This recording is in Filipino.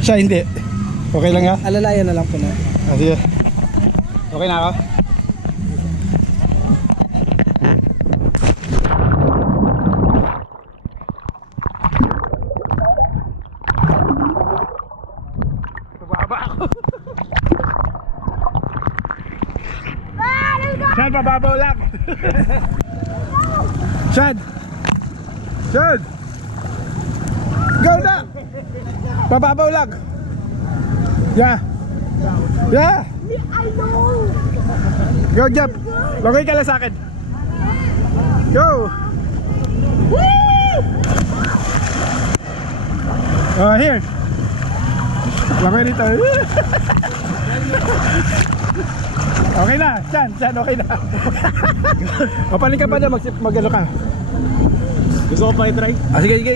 Siya hindi. Okay lang ha? Alalayan na lang po na. Sige. Okay na ako? Bababa ako. Shad, mababaw lang. Shad. Shad. Go na. Mababaw lang. Yeah. Yeah. I know. Go, jump. Bagay ka lang sa akin. Go. Woo! Oh, here. Bagay dito. Okay na. Chan, okay na. O, paling ka pa na. Mag-ano ka. Gusto ko pa i-try? Sige.